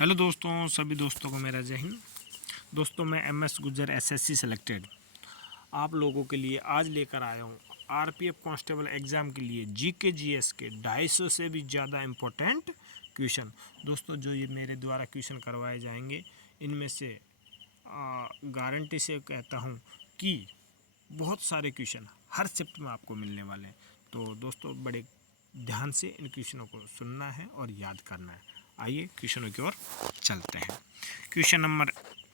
Hello दोस्तों, सभी दोस्तों को मेरा जय हिंद। दोस्तों, मैं एमएस गुज्जर एसएससी सेलेक्टेड आप लोगों के लिए आज लेकर आया हूँ आरपीएफ कांस्टेबल एग्ज़ाम के लिए जीके जीएस के 250 से भी ज़्यादा इम्पोर्टेंट क्वेश्चन। दोस्तों, जो ये मेरे द्वारा क्वेश्चन करवाए जाएंगे इनमें से गारंटी से कहता हूँ कि बहुत सारे क्वेश्चन हर शिफ्ट में आपको मिलने वाले हैं। तो दोस्तों, बड़े ध्यान से इन क्वेश्चनों को सुनना है और याद करना है। आइए क्वेश्चनों की ओर चलते हैं। क्वेश्चन नंबर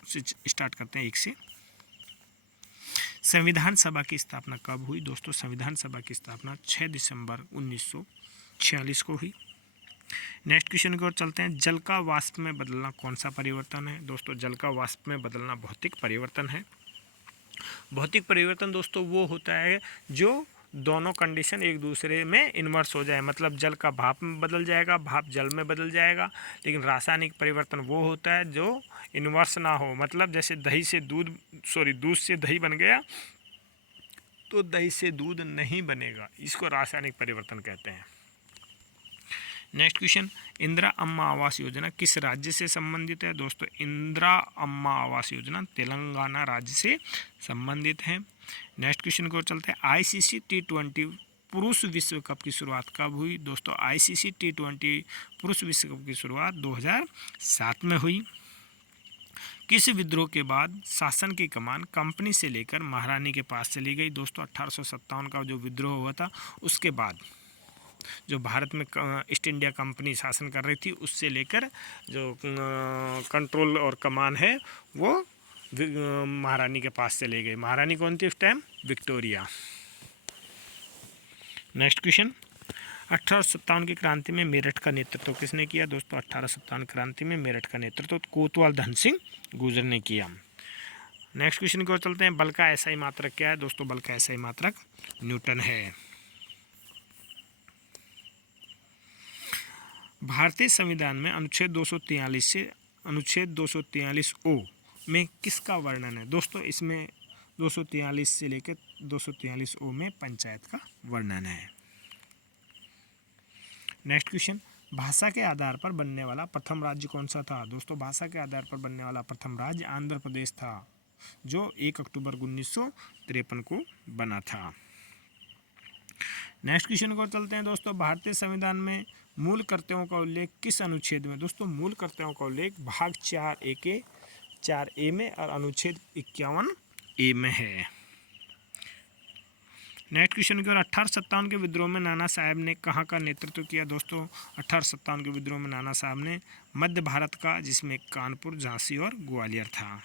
से स्टार्ट करते हैं 1 से। संविधान सभा की स्थापना कब हुई? दोस्तों, संविधान सभा की स्थापना 6 दिसंबर 1946 को हुई। नेक्स्ट क्वेश्चन की ओर चलते हैं। जल का वाष्प में बदलना कौन सा परिवर्तन है? दोस्तों, जल का वाष्प में बदलना भौतिक परिवर्तन है। भौतिक परिवर्तन दोस्तों वो होता है जो दोनों कंडीशन एक दूसरे में इन्वर्स हो जाए, मतलब जल का भाप में बदल जाएगा, भाप जल में बदल जाएगा। लेकिन रासायनिक परिवर्तन वो होता है जो इन्वर्स ना हो, मतलब जैसे दूध से दही बन गया तो दही से दूध नहीं बनेगा, इसको रासायनिक परिवर्तन कहते हैं। नेक्स्ट क्वेश्चन, इंदिरा अम्मा आवास योजना किस राज्य से संबंधित है? दोस्तों, इंदिरा अम्मा आवास योजना तेलंगाना राज्य से संबंधित है। नेक्स्ट क्वेश्चन की ओर चलते हैं। आईसीसी T20 पुरुष विश्व कप की शुरुआत कब हुई? दोस्तों, आईसीसी T20 पुरुष विश्व कप की शुरुआत 2007 में हुई। किस विद्रोह के बाद शासन की कमान कंपनी से लेकर महारानी के पास चली गई? दोस्तों, 1857 का जो विद्रोह हुआ था उसके बाद जो भारत में ईस्ट इंडिया कंपनी शासन कर रही थी, उससे लेकर जो कंट्रोल और कमान है वो महारानी के पास चले गए। महारानी कौन थी उस टाइम? विक्टोरिया। नेक्स्ट क्वेश्चन, 1857 की क्रांति में मेरठ का नेतृत्व किसने किया? दोस्तों, 1857 क्रांति में मेरठ का नेतृत्व कोतवाल धन सिंह गुर्जर ने किया। नेक्स्ट क्वेश्चन की ओर चलते हैं। बल का एसआई मात्रक क्या है? दोस्तों, बल का एसआई मात्रक न्यूटन है। भारतीय संविधान में अनुच्छेद 243 से अनुच्छेद 243O में किसका वर्णन है? दोस्तों, इसमें 243 से लेकर 243O में पंचायत का वर्णन है। नेक्स्ट क्वेश्चन, भाषा के आधार पर बनने वाला प्रथम राज्य कौन सा था? दोस्तों, भाषा के आधार पर बनने वाला प्रथम राज्य आंध्र प्रदेश था, जो 1 अक्टूबर 1953 को बना था। नेक्स्ट क्वेश्चन को चलते हैं। दोस्तों, भारतीय संविधान में मूल कर्तव्यों का उल्लेख किस अनुच्छेद में? दोस्तों, मूल कर्तव्यों का उल्लेख भाग 4A में और अनुच्छेद 51A में है। नेक्स्ट क्वेश्चन की ओर, 1857 के विद्रोह में नाना साहब ने कहाँ का नेतृत्व किया? दोस्तों, 1857 के विद्रोह में नाना साहब ने मध्य भारत का, जिसमें कानपुर, झांसी और ग्वालियर था।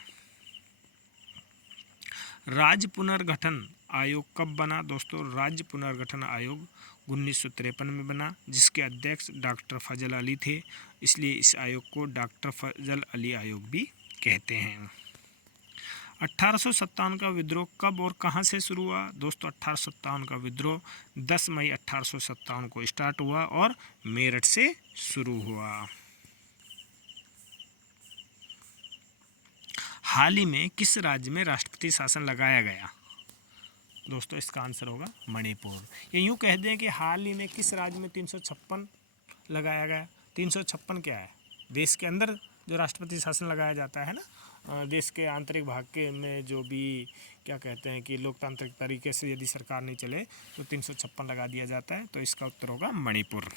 राज्य पुनर्गठन आयोग कब बना? दोस्तों, राज्य पुनर्गठन आयोग 1953 में बना, जिसके अध्यक्ष डॉक्टर फजल अली थे, इसलिए इस आयोग को डॉक्टर फजल अली आयोग भी कहते हैं। 1857 का विद्रोह कब और कहां से शुरू हुआ? दोस्तों, 1857 का विद्रोह 10 मई 1857 को स्टार्ट हुआ और मेरठ से शुरू हुआ। हाल ही में किस राज्य में राष्ट्रपति शासन लगाया गया? दोस्तों, इसका आंसर होगा मणिपुर। ये यूँ कह दें कि हाल ही में किस राज्य में 356 लगाया गया। 356 क्या है? देश के अंदर जो राष्ट्रपति शासन लगाया जाता है ना, देश के आंतरिक भाग के में जो भी क्या कहते हैं कि लोकतांत्रिक तरीके से यदि सरकार नहीं चले तो 356 लगा दिया जाता है। तो इसका उत्तर होगा मणिपुर।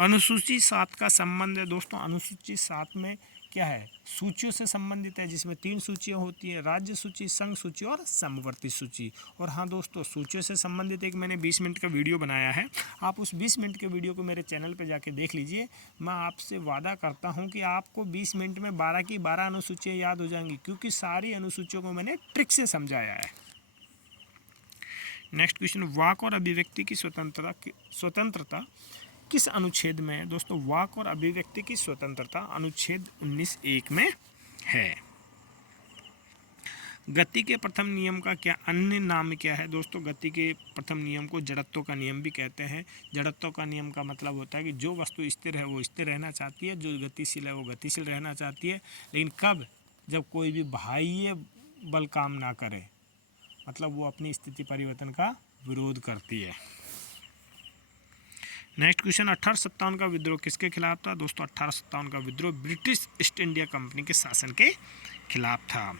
अनुसूची 7 का संबंध है। दोस्तों, अनुसूची 7 में क्या है? सूचियों से संबंधित है, जिसमें 3 सूचियां होती है, राज्य सूची, संघ सूची और समवर्ती सूची। और हाँ दोस्तों, सूचियों से संबंधित एक मैंने 20 मिनट का वीडियो बनाया है, आप उस 20 मिनट के वीडियो को मेरे चैनल पर जाके देख लीजिए। मैं आपसे वादा करता हूँ कि आपको 20 मिनट में 12 की 12 अनुसूचियाँ याद हो जाएंगी, क्योंकि सारी अनुसूचियों को मैंने ट्रिक से समझाया है। नेक्स्ट क्वेश्चन, वाक और अभिव्यक्ति की स्वतंत्रता किस अनुच्छेद में है? दोस्तों, वाक और अभिव्यक्ति की स्वतंत्रता अनुच्छेद 19(1) में है। गति के प्रथम नियम का क्या अन्य नाम क्या है? दोस्तों, गति के प्रथम नियम को जड़त्व का नियम भी कहते हैं। जड़त्व का नियम का मतलब होता है कि जो वस्तु स्थिर है वो स्थिर रहना चाहती है, जो गतिशील है वो गतिशील रहना चाहती है, लेकिन कब? जब कोई भी बाह्य बल काम ना करे, मतलब वो अपनी स्थिति परिवर्तन का विरोध करती है। नेक्स्ट क्वेश्चन, 1857 का विद्रोह किसके खिलाफ था? दोस्तों 1857 का विद्रोह ब्रिटिश ईस्ट इंडिया कंपनी के शासन के खिलाफ था।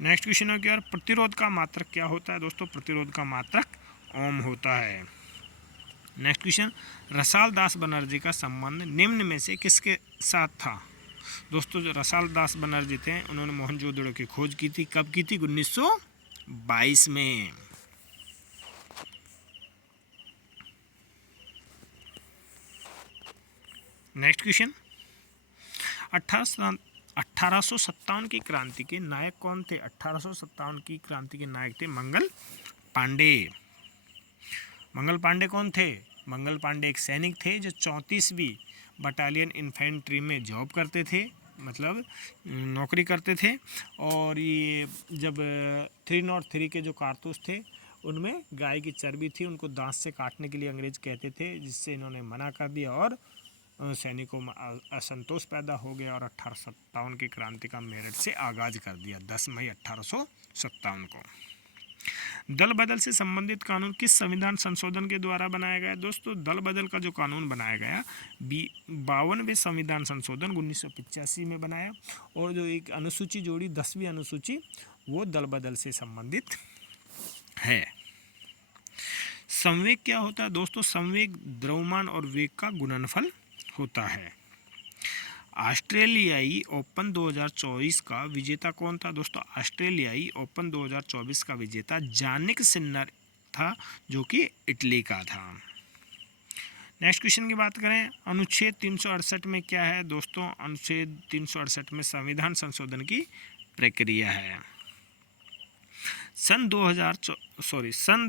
नेक्स्ट क्वेश्चन है कि यार प्रतिरोध का मात्रक क्या होता है? दोस्तों प्रतिरोध का मात्रक ओम होता है। नेक्स्ट क्वेश्चन, रसाल दास बनर्जी का संबंध निम्न में से किसके साथ था? दोस्तों जो रसाल दास बनर्जी थे उन्होंने मोहनजोदड़ो की खोज की थी। कब की थी? 1922 में। नेक्स्ट क्वेश्चन, 1857 की क्रांति के नायक कौन थे? 1857 की क्रांति के नायक थे मंगल पांडे। मंगल पांडे कौन थे? मंगल पांडे एक सैनिक थे जो 34वीं बटालियन इन्फेंट्री में जॉब करते थे, मतलब नौकरी करते थे। और ये जब 303 के जो कारतूस थे उनमें गाय की चर्बी थी, उनको दांत से काटने के लिए अंग्रेज कहते थे, जिससे इन्होंने मना कर दिया और सैनिकों में असंतोष पैदा हो गया और 1857 की क्रांति का मेरठ से आगाज कर दिया 10 मई 1857 को। दल बदल से संबंधित कानून किस संविधान संशोधन के द्वारा बनाया गया? दोस्तों दल बदल का जो कानून बनाया गया 52वें संविधान संशोधन 1985 में बनाया, और जो एक अनुसूची जोड़ी 10वीं अनुसूची वो दल बदल से संबंधित है। संवेग क्या होता है? दोस्तों संवेग द्रव्यमान और वेग का गुणनफल होता है। ऑस्ट्रेलियाई ओपन 2024 का विजेता कौन था? दोस्तों ऑस्ट्रेलियाई ओपन 2024 का विजेता जानिक सिन्नर था, जो कि इटली का था। नेक्स्ट क्वेश्चन की बात करें, अनुच्छेद 368 में क्या है? दोस्तों अनुच्छेद 368 में संविधान संशोधन की प्रक्रिया है। सन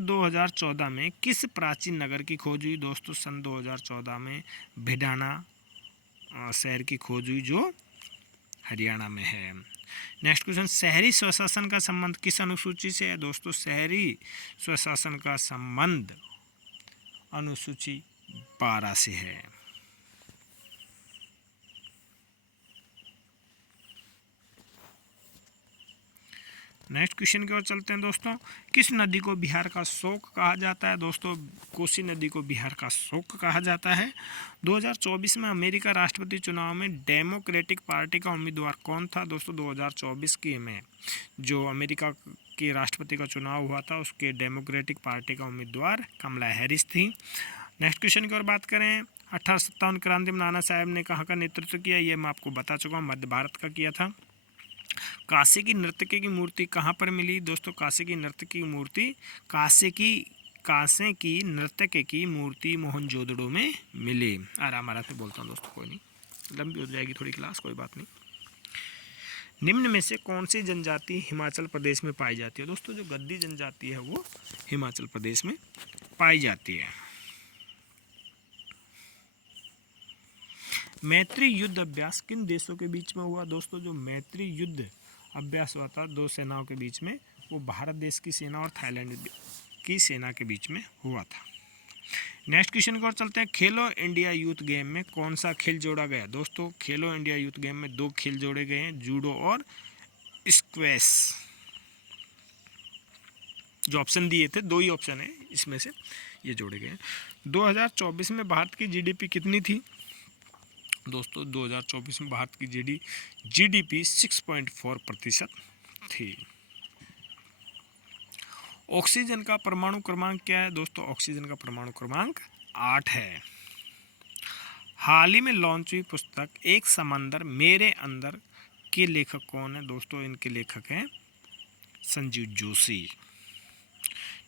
2014 में किस प्राचीन नगर की खोज हुई? दोस्तों सन 2014 में भिडाना शहर की खोज हुई, जो हरियाणा में है। नेक्स्ट क्वेश्चन, शहरी स्वशासन का संबंध किस अनुसूची से है? दोस्तों शहरी स्वशासन का संबंध अनुसूची 12 से है। नेक्स्ट क्वेश्चन की ओर चलते हैं दोस्तों, किस नदी को बिहार का शोक कहा जाता है? दोस्तों कोसी नदी को बिहार का शोक कहा जाता है। 2024 में अमेरिका राष्ट्रपति चुनाव में डेमोक्रेटिक पार्टी का उम्मीदवार कौन था? दोस्तों 2024 की में जो अमेरिका के राष्ट्रपति का चुनाव हुआ था उसके डेमोक्रेटिक पार्टी का उम्मीदवार कमला हैरिस थी। नेक्स्ट क्वेश्चन की ओर बात करें, 1857 क्रांति में नाना साहेब ने कहाँ का नेतृत्व किया? ये मैं आपको बता चुका हूँ, मध्य भारत का किया था। काशी की नर्तकी की मूर्ति कहाँ पर मिली? दोस्तों काशी की नर्तकी की मूर्ति काशी की नर्तकी की मूर्ति मोहनजोदड़ो में मिली। आराम से बोलता हूँ दोस्तों, कोई नहीं, लंबी हो जाएगी थोड़ी क्लास, कोई बात नहीं। निम्न में से कौन सी जनजाति हिमाचल प्रदेश में पाई जाती है? दोस्तों जो गद्दी जनजाति है वो हिमाचल प्रदेश में पाई जाती है। मैत्री युद्ध अभ्यास किन देशों के बीच में हुआ? दोस्तों जो मैत्री युद्ध अभ्यास हुआ था दो सेनाओं के बीच में, वो भारत देश की सेना और थाईलैंड की सेना के बीच में हुआ था। नेक्स्ट क्वेश्चन की ओर चलते हैं, खेलो इंडिया यूथ गेम में कौन सा खेल जोड़ा गया? दोस्तों खेलो इंडिया यूथ गेम में 2 खेल जोड़े गए हैं, जूडो और स्क्वैश। जो ऑप्शन दिए थे 2 ही ऑप्शन है इसमें से, ये जोड़े गए हैं। 2024 में भारत की जीडीपी कितनी थी? दोस्तों 2024 में भारत की जीडीपी 6.4% थी। ऑक्सीजन का परमाणु क्रमांक क्या है? दोस्तों ऑक्सीजन का परमाणु क्रमांक 8 है। हाल ही में लॉन्च हुई पुस्तक एक समंदर मेरे अंदर के लेखक कौन है? दोस्तों इनके लेखक हैं संजीव जोशी।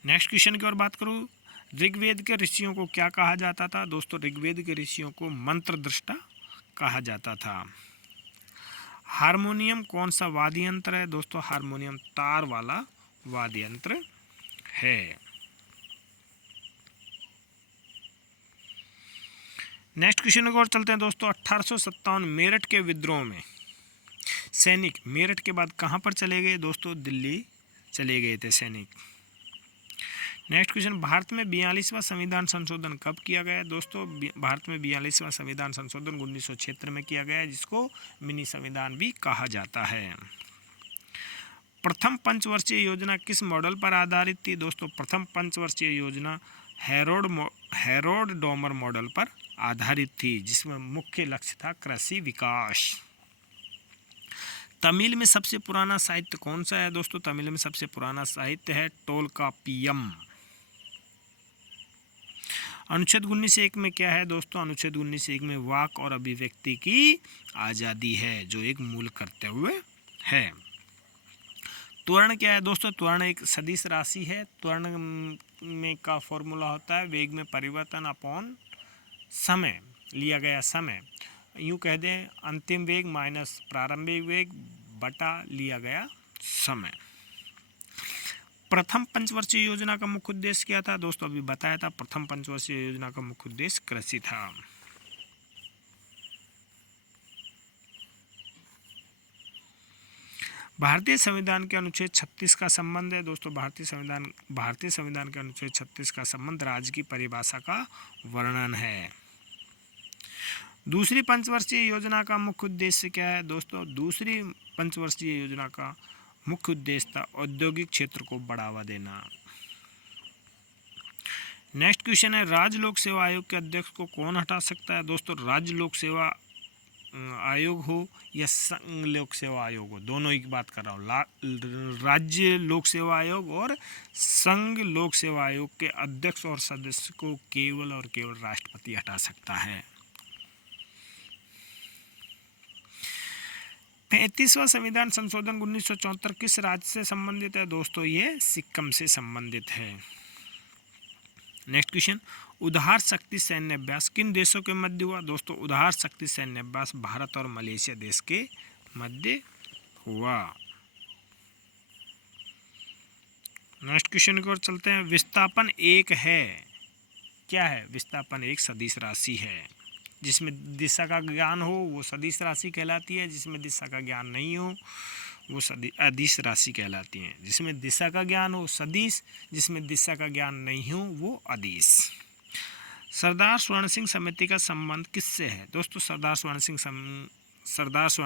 नेक्स्ट क्वेश्चन की ओर बात करूँ, ऋग्वेद के ऋषियों को क्या कहा जाता था? दोस्तों ऋग्वेद के ऋषियों को मंत्र दृष्टा कहा जाता था। हारमोनियम कौन सा वाद्य यंत्र है? दोस्तों हारमोनियम तार वाला वाद्य यंत्र है। नेक्स्ट क्वेश्चन की ओर चलते हैं दोस्तों, 1857 मेरठ के विद्रोह में सैनिक मेरठ के बाद कहां पर चले गए? दोस्तों दिल्ली चले गए थे सैनिक। नेक्स्ट क्वेश्चन, भारत में 42वां संविधान संशोधन कब किया गया? दोस्तों भारत में 42वां संविधान संशोधन 1976 में किया गया, जिसको मिनी संविधान भी कहा जाता है। प्रथम पंचवर्षीय योजना किस मॉडल पर आधारित थी? दोस्तों प्रथम पंचवर्षीय योजना हेरोड डोमर मॉडल पर आधारित थी, जिसमें मुख्य लक्ष्य था कृषि विकास। तमिल में सबसे पुराना साहित्य कौन सा है दोस्तों? तमिल में सबसे पुराना साहित्य है टोलकापियम। अनुच्छेद 19(1) में क्या है दोस्तों? अनुच्छेद 19(1) में वाक और अभिव्यक्ति की आज़ादी है, जो एक मूल कर्तव्य है। त्वरण क्या है दोस्तों? त्वरण एक सदिश राशि है। त्वरण में का फॉर्मूला होता है वेग में परिवर्तन अपॉन समय, लिया गया समय। यूँ कह दें अंतिम वेग माइनस प्रारंभिक वेग बटा लिया गया समय। प्रथम पंचवर्षीय योजना का मुख्य उद्देश्य क्या था दोस्तों? अभी बताया था, प्रथम पंचवर्षीय योजना का मुख्य उद्देश्य कृषि था। भारतीय संविधान के अनुच्छेद 36 का संबंध है दोस्तों। भारतीय संविधान के अनुच्छेद 36 का संबंध राज्य की परिभाषा का वर्णन है। दूसरी पंचवर्षीय योजना का मुख्य उद्देश्य क्या है दोस्तों? दूसरी पंचवर्षीय योजना का मुख्य उद्देश्य था औद्योगिक क्षेत्र को बढ़ावा देना। नेक्स्ट क्वेश्चन है, राज्य लोक सेवा आयोग के अध्यक्ष को कौन हटा सकता है दोस्तों? राज्य लोक सेवा आयोग हो या संघ लोक सेवा आयोग हो, दोनों की बात कर रहा हूँ। राज्य लोक सेवा आयोग और संघ लोक सेवा आयोग के अध्यक्ष और सदस्य को केवल और केवल राष्ट्रपति हटा सकता है। 35वां संविधान संशोधन 1974 किस राज्य से संबंधित है दोस्तों? ये सिक्किम से संबंधित है। नेक्स्ट क्वेश्चन, उदार शक्ति सैन्य अभ्यास किन देशों के मध्य हुआ दोस्तों? उदार शक्ति सैन्य अभ्यास भारत और मलेशिया देश के मध्य हुआ। नेक्स्ट क्वेश्चन की ओर चलते हैं। विस्थापन एक है, क्या है? विस्थापन एक सदिश राशि है। जिसमें दिशा का ज्ञान हो वो सदिश राशि कहलाती है, जिसमें दिशा का ज्ञान नहीं हो वो अदिश राशि कहलाती हैं। जिसमें दिशा का ज्ञान हो सदिश, जिसमें दिशा का ज्ञान नहीं हो वो अदिश। सरदार स्वर्ण सिंह समिति का संबंध किससे है दोस्तों? सरदार स्वर्ण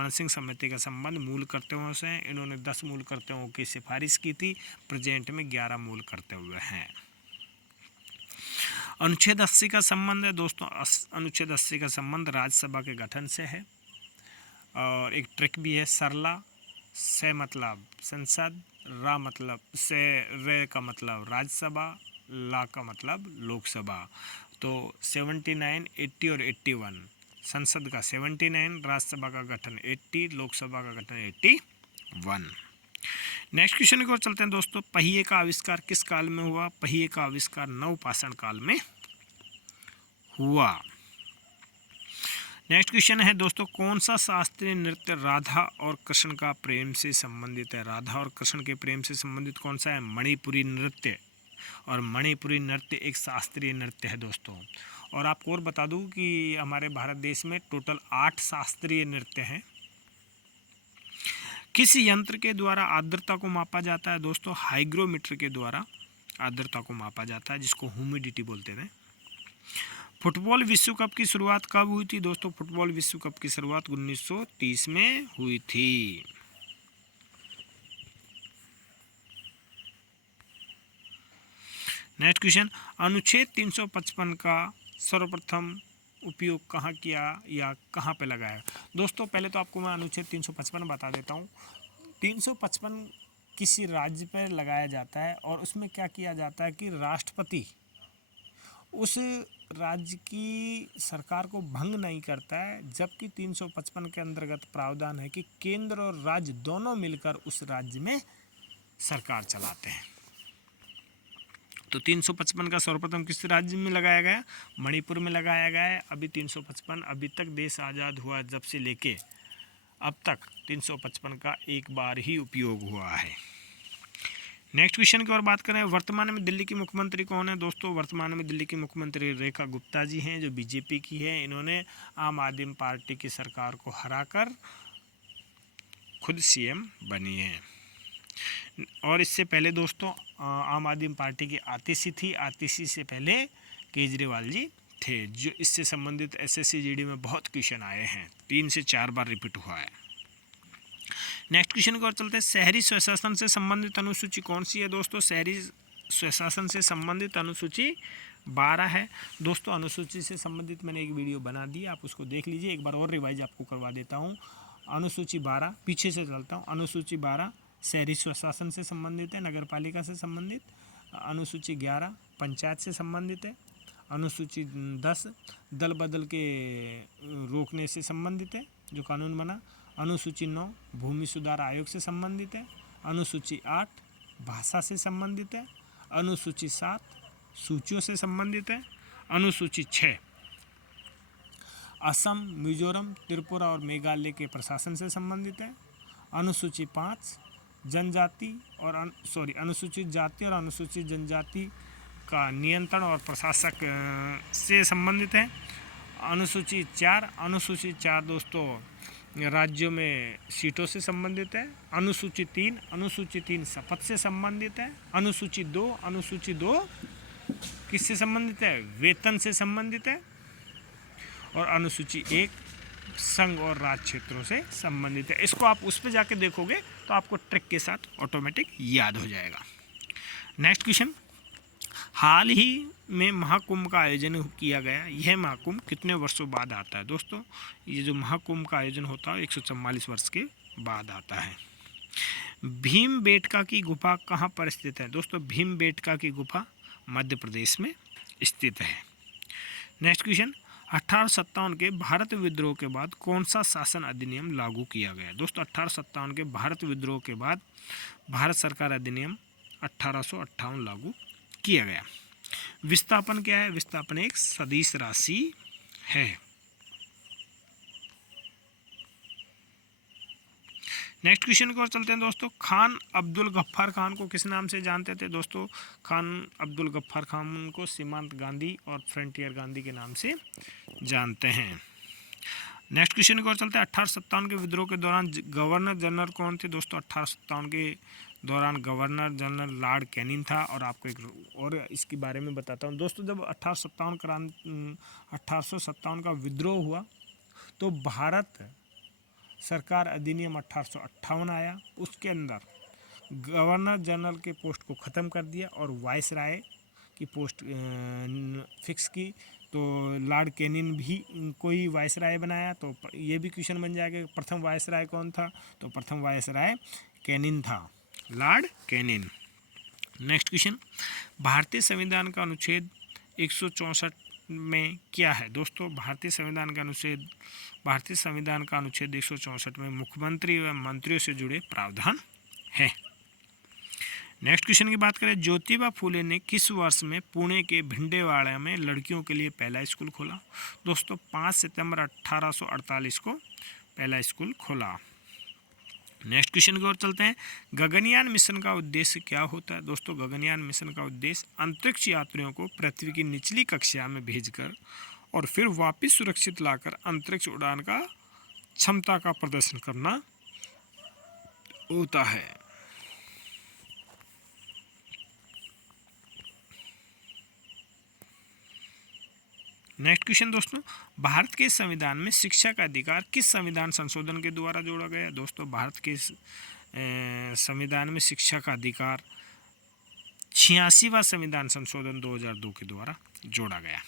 सिंह समिति का संबंध मूल कर्तव्यों से है। इन्होंने 10 मूल कर्तव्यों की सिफारिश की थी, प्रेजेंट में 11 मूल कर्तव्य हैं। अनुच्छेद 80 का संबंध है दोस्तों। अनुच्छेद 80 का संबंध राज्यसभा के गठन से है। और एक ट्रिक भी है, सरला से मतलब संसद, रा मतलब से रे का मतलब राज्यसभा, ला का मतलब लोकसभा। तो 79, 80 और 81, संसद का 79, राज्यसभा का गठन 80, लोकसभा का गठन 81। नेक्स्ट क्वेश्चन की ओर चलते हैं दोस्तों। पहिए का आविष्कार किस काल में हुआ? पहिए का आविष्कार नवपाषाण काल में हुआ। नेक्स्ट क्वेश्चन है दोस्तों, कौन सा शास्त्रीय नृत्य राधा और कृष्ण का प्रेम से संबंधित है? राधा और कृष्ण के प्रेम से संबंधित कौन सा है? मणिपुरी नृत्य। और मणिपुरी नृत्य एक शास्त्रीय नृत्य है दोस्तों। और आपको और बता दूं कि हमारे भारत देश में टोटल 8 शास्त्रीय नृत्य हैं। किस यंत्र के द्वारा आर्द्रता को मापा जाता है दोस्तों? हाइग्रोमीटर के द्वारा आर्द्रता को मापा जाता है, जिसको ह्यूमिडिटी बोलते थे। फुटबॉल विश्व कप की शुरुआत कब हुई थी दोस्तों? फुटबॉल विश्व कप की शुरुआत 1930 में हुई थी। नेक्स्ट क्वेश्चन, अनुच्छेद 355 का सर्वप्रथम उपयोग कहाँ किया या कहाँ पे लगाया दोस्तों? पहले तो आपको मैं अनुच्छेद 355 बता देता हूँ। 355 किसी राज्य पर लगाया जाता है और उसमें क्या किया जाता है कि राष्ट्रपति उस राज्य की सरकार को भंग नहीं करता है, जबकि 355 के अंतर्गत प्रावधान है कि केंद्र और राज्य दोनों मिलकर उस राज्य में सरकार चलाते हैं। तो 355 का सर्वप्रथम किस राज्य में लगाया गया? मणिपुर में लगाया गया है। अभी 355 अभी तक देश आज़ाद हुआ जब से लेके अब तक 355 का एक बार ही उपयोग हुआ है। नेक्स्ट क्वेश्चन की ओर बात करें। वर्तमान में दिल्ली की मुख्यमंत्री कौन है दोस्तों? वर्तमान में दिल्ली की मुख्यमंत्री रेखा गुप्ता जी हैं, जो बीजेपी की है। इन्होंने आम आदमी पार्टी की सरकार को हराकर खुद सीएम बनी है। और इससे पहले दोस्तों आम आदमी पार्टी की आतिशी थी। आतिशी से पहले केजरीवाल जी थे। जो इससे संबंधित एसएससी जीडी में बहुत क्वेश्चन आए हैं, 3 से 4 बार रिपीट हुआ है। नेक्स्ट क्वेश्चन की ओर चलते हैं। शहरी स्वशासन से संबंधित अनुसूची कौन सी है दोस्तों? शहरी स्वशासन से संबंधित अनुसूची 12 है दोस्तों। अनुसूची से संबंधित मैंने एक वीडियो बना दी, आप उसको देख लीजिए। एक बार और रिवाइज आपको करवा देता हूँ। अनुसूची 12, पीछे से चलता हूँ। अनुसूची 12 शहरी स्वशासन से संबंधित है, नगर पालिका से संबंधित। अनुसूची 11 पंचायत से संबंधित है। अनुसूची 10 दल बदल के रोकने से संबंधित है, जो कानून बना। अनुसूची 9 भूमि सुधार आयोग से संबंधित है। अनुसूची 8 भाषा से संबंधित है। अनुसूची 7 सूचियों से संबंधित है। अनुसूची 6 असम, मिजोरम, त्रिपुरा और मेघालय के प्रशासन से संबंधित है। अनुसूची 5 जनजाति और अनुसूचित जाति और अनुसूचित जनजाति का नियंत्रण और प्रशासक से संबंधित है। अनुसूची 4 दोस्तों राज्यों में सीटों से संबंधित है। अनुसूची 3 शपथ से संबंधित है। अनुसूची 2 किससे संबंधित है? वेतन से संबंधित है। और अनुसूची 1 संघ और राज्य क्षेत्रों से संबंधित है। इसको आप उस पर जाके देखोगे तो आपको ट्रिक के साथ ऑटोमेटिक याद हो जाएगा। नेक्स्ट क्वेश्चन, हाल ही में महाकुंभ का आयोजन किया गया, यह महाकुंभ कितने वर्षों बाद आता है? दोस्तों ये जो महाकुंभ का आयोजन होता है 144 वर्ष के बाद आता है। भीमबेटका की गुफा कहाँ पर स्थित है? दोस्तों भीमबेटका की गुफा मध्य प्रदेश में स्थित है। नेक्स्ट क्वेश्चन, 1857 के भारत विद्रोह के बाद कौन सा शासन अधिनियम लागू किया गया? दोस्तों 1857 के भारत विद्रोह के बाद भारत सरकार अधिनियम 1858 लागू किया गया। विस्थापन क्या है? विस्थापन एक सदिश राशि है। नेक्स्ट क्वेश्चन की ओर चलते हैं दोस्तों। खान अब्दुल गफ्फार खान को किस नाम से जानते थे? दोस्तों खान अब्दुल गफ्फार खान को सीमांत गांधी और फ्रंटियर गांधी के नाम से जानते हैं। नेक्स्ट क्वेश्चन की ओर चलते हैं। 1857 के विद्रोह के दौरान गवर्नर जनरल कौन थे? दोस्तों 1857 के दौरान गवर्नर जनरल लॉर्ड कैनिंग था। और आपको एक और इसके बारे में बताता हूँ दोस्तों। जब 1857 का विद्रोह हुआ तो भारत सरकार अधिनियम 1858 आया। उसके अंदर गवर्नर जनरल के पोस्ट को ख़त्म कर दिया और वाइसराय की पोस्ट फिक्स की। तो लॉर्ड कैनिंग भी इनको ही वाइसराय बनाया। तो ये भी क्वेश्चन बन जाएगा प्रथम वाइसराय कौन था? तो प्रथम वाइसराय कैनिंग था, लॉर्ड कैनिंग। नेक्स्ट क्वेश्चन, भारतीय संविधान का अनुच्छेद 164 में क्या है? दोस्तों भारतीय संविधान का अनुच्छेद 164 में मुख्यमंत्री एवं मंत्रियों से जुड़े प्रावधान है। नेक्स्ट क्वेश्चन की बात करें, ज्योतिबा फूले ने किस वर्ष में पुणे के भिंडेवाड़ा में लड़कियों के लिए पहला स्कूल खोला? दोस्तों 5 सितंबर 1848 को पहला स्कूल खोला। नेक्स्ट क्वेश्चन की ओर चलते हैं। गगनयान मिशन का उद्देश्य क्या होता है? दोस्तों गगनयान मिशन का उद्देश्य अंतरिक्ष यात्रियों को पृथ्वी की निचली कक्षा में भेजकर और फिर वापस सुरक्षित लाकर अंतरिक्ष उड़ान का क्षमता का प्रदर्शन करना होता है। नेक्स्ट क्वेश्चन दोस्तों, भारत के संविधान में शिक्षा का अधिकार किस संविधान संशोधन के द्वारा जोड़ा गया? दोस्तों भारत के संविधान में शिक्षा का अधिकार 86वां संविधान संशोधन 2002 के द्वारा जोड़ा गया।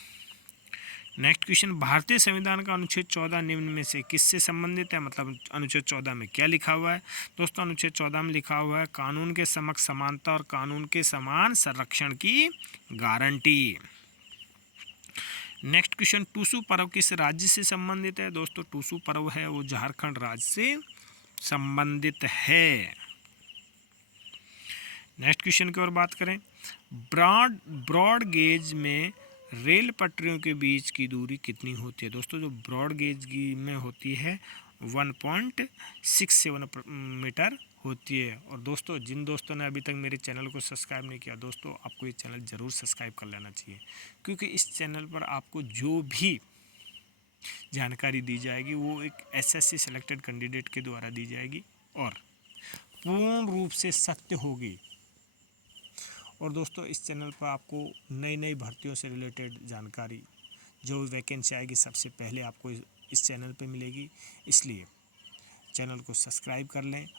नेक्स्ट क्वेश्चन, भारतीय संविधान का अनुच्छेद 14 निम्न में से किससे संबंधित है? मतलब अनुच्छेद 14 में क्या लिखा हुआ है? दोस्तों अनुच्छेद 14 में लिखा हुआ है कानून के समक्ष समानता और कानून के समान संरक्षण की गारंटी। नेक्स्ट क्वेश्चन, टूसू पर्व किस राज्य से संबंधित है? दोस्तों टूसू पर्व है वो झारखंड राज्य से संबंधित है। नेक्स्ट क्वेश्चन की ओर बात करें, ब्रॉड गेज में रेल पटरियों के बीच की दूरी कितनी होती है? दोस्तों जो ब्रॉड गेज में होती है 1.67 मीटर होती है। और दोस्तों जिन दोस्तों ने अभी तक मेरे चैनल को सब्सक्राइब नहीं किया, दोस्तों आपको ये चैनल ज़रूर सब्सक्राइब कर लेना चाहिए, क्योंकि इस चैनल पर आपको जो भी जानकारी दी जाएगी वो एक एसएससी सेलेक्टेड कैंडिडेट के द्वारा दी जाएगी और पूर्ण रूप से सत्य होगी। और दोस्तों इस चैनल पर आपको नई नई भर्तियों से रिलेटेड जानकारी, जो वैकेंसी आएगी सबसे पहले आपको इस चैनल पे मिलेगी। इसलिए चैनल को सब्सक्राइब कर लें,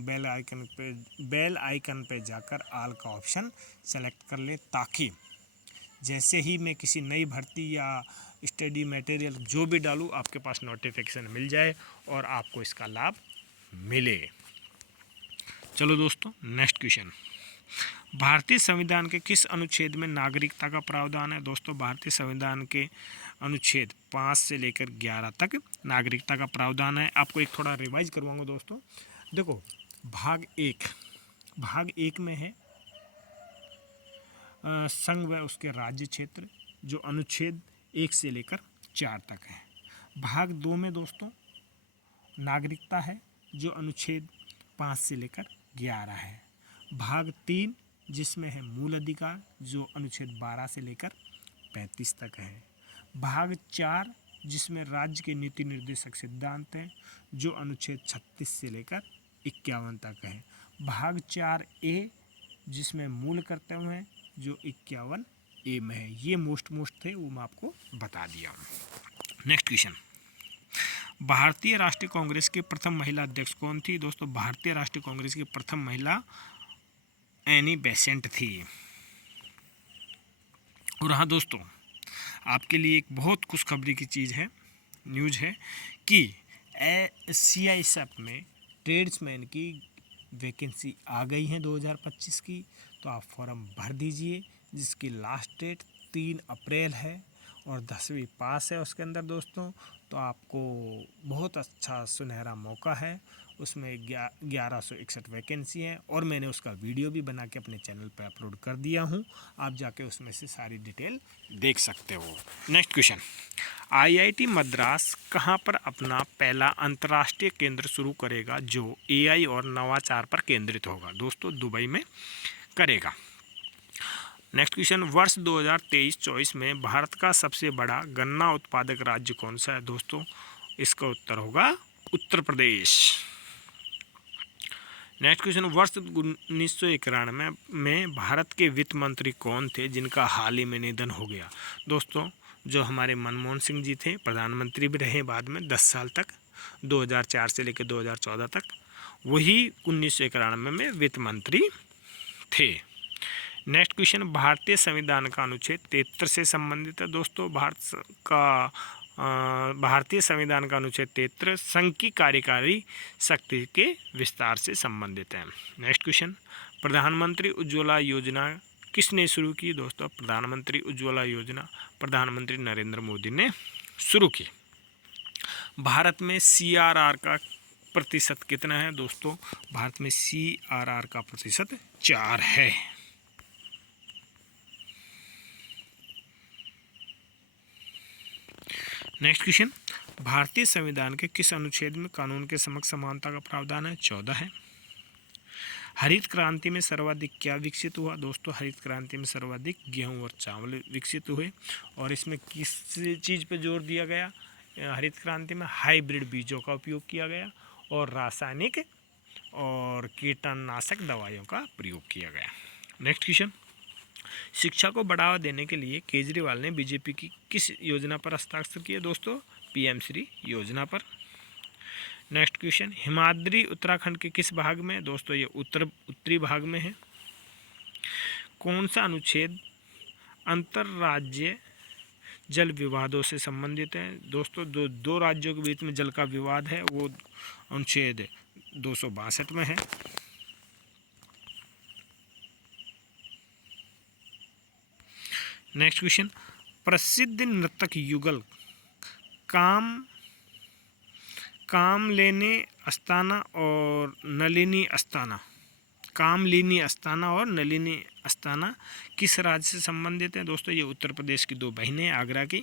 बेल आइकन पे जाकर ऑल का ऑप्शन सेलेक्ट कर लें, ताकि जैसे ही मैं किसी नई भर्ती या स्टडी मटेरियल जो भी डालूँ आपके पास नोटिफिकेशन मिल जाए और आपको इसका लाभ मिले। चलो दोस्तों, नेक्स्ट क्वेश्चन, भारतीय संविधान के किस अनुच्छेद में नागरिकता का प्रावधान है? दोस्तों, भारतीय संविधान के अनुच्छेद 5 से लेकर 11 तक नागरिकता का प्रावधान है। आपको एक थोड़ा रिवाइज करवाऊंगा दोस्तों। देखो, भाग एक में है संघ व उसके राज्य क्षेत्र, जो अनुच्छेद 1 से लेकर 4 तक है। भाग 2 में दोस्तों नागरिकता है, जो अनुच्छेद 5 से लेकर 11 है। भाग 3 जिसमें है मूल अधिकार, जो अनुच्छेद 12 से लेकर 35 तक है। भाग 4 जिसमें राज्य के नीति निर्देशक सिद्धांत हैं, जो अनुच्छेद 36 से लेकर 51 तक है। भाग 4A जिसमें मूल कर्तव्य हैं, जो 51A में है। ये मोस्ट थे, वो मैं आपको बता दिया हूँ। नेक्स्ट क्वेश्चन, भारतीय राष्ट्रीय कांग्रेस की प्रथम महिला अध्यक्ष कौन थी? दोस्तों, भारतीय राष्ट्रीय कांग्रेस की प्रथम महिला एनी बेसेंट थी। और हाँ दोस्तों, आपके लिए एक बहुत खुशखबरी की चीज़ है, न्यूज़ है कि CISF में ट्रेड्समैन की वैकेंसी आ गई है 2025 की। तो आप फॉर्म भर दीजिए, जिसकी लास्ट डेट 3 अप्रैल है और 10वीं पास है उसके अंदर दोस्तों। तो आपको बहुत अच्छा सुनहरा मौका है। उसमें 1161 वैकेंसी हैं और मैंने उसका वीडियो भी बना के अपने चैनल पर अपलोड कर दिया हूं। आप जाके उसमें से सारी डिटेल देख सकते हो। नेक्स्ट क्वेश्चन, IIT मद्रास कहां पर अपना पहला अंतर्राष्ट्रीय केंद्र शुरू करेगा, जो AI और नवाचार पर केंद्रित होगा? दोस्तों, दुबई में करेगा। नेक्स्ट क्वेश्चन, वर्ष 2023-24 में भारत का सबसे बड़ा गन्ना उत्पादक राज्य कौन सा है? दोस्तों, इसका उत्तर होगा उत्तर प्रदेश। नेक्स्ट क्वेश्चन, वर्ष 1991 में भारत के वित्त मंत्री कौन थे जिनका हाल ही में निधन हो गया? दोस्तों, जो हमारे मनमोहन सिंह जी थे, प्रधानमंत्री भी रहे बाद में 10 साल तक, 2004 से लेकर 2014 तक, वही 1991 में वित्त मंत्री थे। नेक्स्ट क्वेश्चन, भारतीय संविधान का अनुच्छेद 73 से संबंधित है। दोस्तों, भारतीय संविधान का अनुच्छेद 73 संघ की कार्यकारी शक्ति के विस्तार से संबंधित है। नेक्स्ट क्वेश्चन, प्रधानमंत्री उज्ज्वला योजना किसने शुरू की? दोस्तों, प्रधानमंत्री उज्ज्वला योजना प्रधानमंत्री नरेंद्र मोदी ने शुरू की। भारत में CRR का प्रतिशत कितना है? दोस्तों, भारत में CRR का प्रतिशत 4 है। नेक्स्ट क्वेश्चन, भारतीय संविधान के किस अनुच्छेद में कानून के समक्ष समानता का प्रावधान है? 14 है। हरित क्रांति में सर्वाधिक क्या विकसित हुआ? दोस्तों, हरित क्रांति में सर्वाधिक गेहूं और चावल विकसित हुए। और इसमें किस चीज़ पे जोर दिया गया? हरित क्रांति में हाइब्रिड बीजों का उपयोग किया गया और रासायनिक और कीटनाशक दवाइयों का प्रयोग किया गया। नेक्स्ट क्वेश्चन, शिक्षा को बढ़ावा देने के लिए केजरीवाल ने बीजेपी की किस योजना पर हस्ताक्षर किए? दोस्तों, PM श्री योजना पर। नेक्स्ट क्वेश्चन, हिमाद्री उत्तराखंड के किस भाग में? दोस्तों, ये उत्तरी भाग में है। कौन सा अनुच्छेद अंतर्राज्यीय जल विवादों से संबंधित है? दोस्तों, दो राज्यों के बीच में जल का विवाद है, वो अनुच्छेद 262 में है। नेक्स्ट क्वेश्चन, प्रसिद्ध नर्तक युगल कामलिनी अस्थाना और नलिनी अस्थाना किस राज्य से संबंधित हैं? दोस्तों, ये उत्तर प्रदेश की 2 बहनें आगरा की।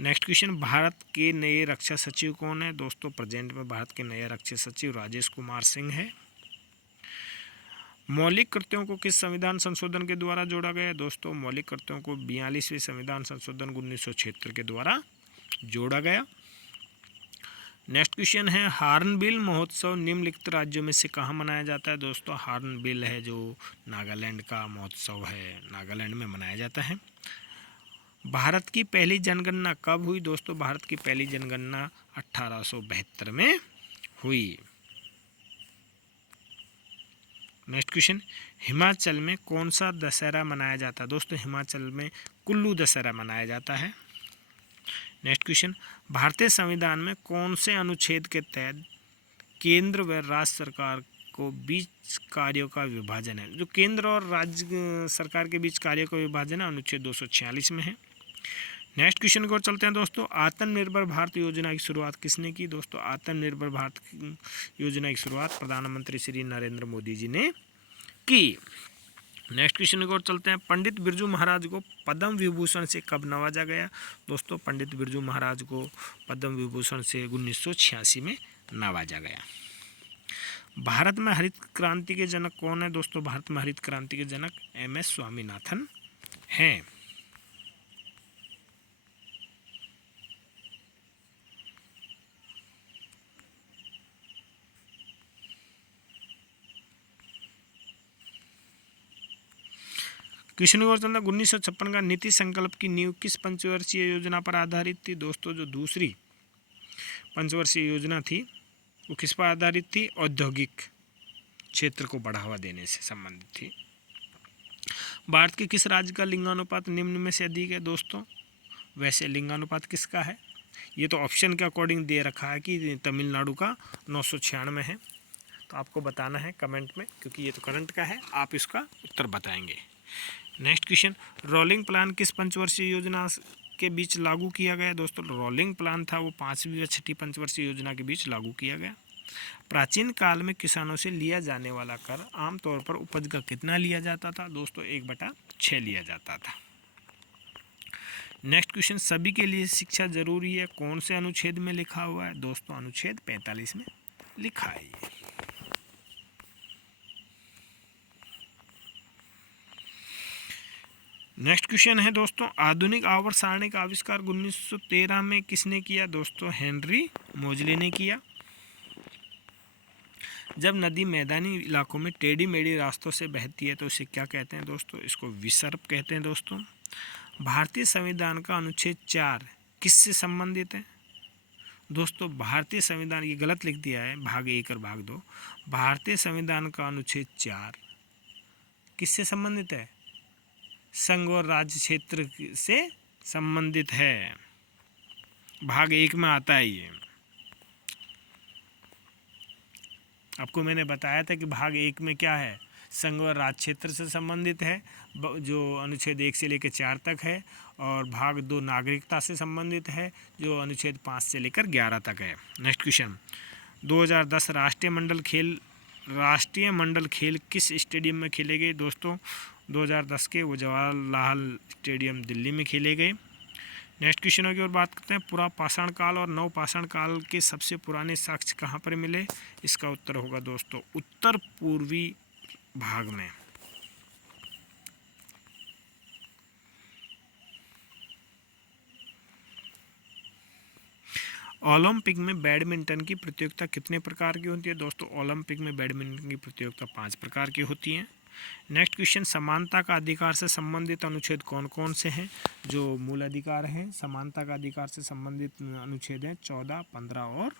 नेक्स्ट क्वेश्चन, भारत के नए रक्षा सचिव कौन है? दोस्तों, प्रेजेंट में भारत के नए रक्षा सचिव राजेश कुमार सिंह है। मौलिक कर्तव्यों को किस संविधान संशोधन के द्वारा जोड़ा गया? दोस्तों, मौलिक कर्तव्यों को 42वें संविधान संशोधन 1976 के द्वारा जोड़ा गया। नेक्स्ट क्वेश्चन है, हॉर्नबिल महोत्सव निम्नलिखित राज्यों में से कहाँ मनाया जाता है? दोस्तों, हॉर्नबिल है जो नागालैंड का महोत्सव है, नागालैंड में मनाया जाता है। भारत की पहली जनगणना कब हुई? दोस्तों, भारत की पहली जनगणना 1872 में हुई। नेक्स्ट क्वेश्चन, हिमाचल में कौन सा दशहरा मनाया जाता है? दोस्तों हिमाचल में कुल्लू दशहरा मनाया जाता है। नेक्स्ट क्वेश्चन, भारतीय संविधान में कौन से अनुच्छेद के तहत केंद्र व राज्य सरकार को बीच कार्यों का विभाजन है? जो केंद्र और राज्य सरकार के बीच कार्यों का विभाजन है अनुच्छेद 246 में है। नेक्स्ट क्वेश्चन की ओर चलते हैं दोस्तों, आत्मनिर्भर भारत योजना की शुरुआत किसने की? दोस्तों आत्मनिर्भर भारत योजना की शुरुआत प्रधानमंत्री श्री नरेंद्र मोदी जी ने की। नेक्स्ट क्वेश्चन की ओर चलते हैं, पंडित बिरजू महाराज को पद्म विभूषण से कब नवाजा गया? दोस्तों पंडित बिरजू महाराज को पद्म विभूषण से 1986 में नवाजा गया। भारत में हरित क्रांति के जनक कौन है? दोस्तों भारत में हरित क्रांति के जनक MS स्वामीनाथन हैं। क्वेश्चन की ओर चलता है, 1956 का नीति संकल्प की नींव किस पंचवर्षीय योजना पर आधारित थी? दोस्तों जो दूसरी पंचवर्षीय योजना थी वो किस पर आधारित थी? औद्योगिक क्षेत्र को बढ़ावा देने से संबंधित थी। भारत के किस राज्य का लिंगानुपात निम्न में से अधिक है? दोस्तों वैसे लिंगानुपात किसका है? ये तो ऑप्शन के अकॉर्डिंग दे रखा है कि तमिलनाडु का 996 है, तो आपको बताना है कमेंट में, क्योंकि ये तो करंट का है, आप इसका उत्तर बताएंगे। नेक्स्ट क्वेश्चन, रोलिंग प्लान किस पंचवर्षीय योजना के बीच लागू किया गया? दोस्तों रोलिंग प्लान था वो 5वीं व 6ठी पंचवर्षीय योजना के बीच लागू किया गया। प्राचीन काल में किसानों से लिया जाने वाला कर आमतौर पर उपज का कितना लिया जाता था? दोस्तों 1/6 लिया जाता था। नेक्स्ट क्वेश्चन, सभी के लिए शिक्षा जरूरी है कौन से अनुच्छेद में लिखा हुआ है? दोस्तों अनुच्छेद 45 में लिखा है ये। नेक्स्ट क्वेश्चन है दोस्तों, आधुनिक आवर्त सारणी का आविष्कार 1913 में किसने किया? दोस्तों हेनरी मोजले ने किया। जब नदी मैदानी इलाकों में टेढ़ी मेढ़ी रास्तों से बहती है तो इसे क्या कहते हैं? दोस्तों इसको विसर्प कहते हैं। दोस्तों भारतीय संविधान का अनुच्छेद 4 किससे संबंधित है? दोस्तों भारतीय संविधान, ये गलत लिख दिया है भाग 1 और भाग 2। भारतीय संविधान का अनुच्छेद 4 किससे संबंधित है? संघ और राज्य क्षेत्र से संबंधित है। भाग 1 में आता है ये। आपको मैंने बताया था कि भाग 1 में क्या है, संघ और राज्य क्षेत्र से संबंधित है, जो अनुच्छेद 1 से लेकर 4 तक है, और भाग 2 नागरिकता से संबंधित है, जो अनुच्छेद 5 से लेकर 11 तक है। नेक्स्ट क्वेश्चन, 2010 राष्ट्रीय मंडल खेल किस स्टेडियम में खेले गए? दोस्तों 2010 के वो जवाहरलाल स्टेडियम दिल्ली में खेले गए। नेक्स्ट क्वेश्चन की ओर बात करते हैं, पुरापाषाण काल और नवपाषाण काल के सबसे पुराने साक्ष्य कहाँ पर मिले? इसका उत्तर होगा दोस्तों उत्तर पूर्वी भाग में। ओलंपिक में बैडमिंटन की प्रतियोगिता कितने प्रकार की होती है? दोस्तों ओलंपिक में बैडमिंटन की प्रतियोगिता 5 प्रकार की होती हैं। नेक्स्ट क्वेश्चन, समानता का अधिकार से संबंधित अनुच्छेद कौन कौन से हैं? जो मूल अधिकार हैं समानता का अधिकार से संबंधित अनुच्छेद हैं 14, 15 और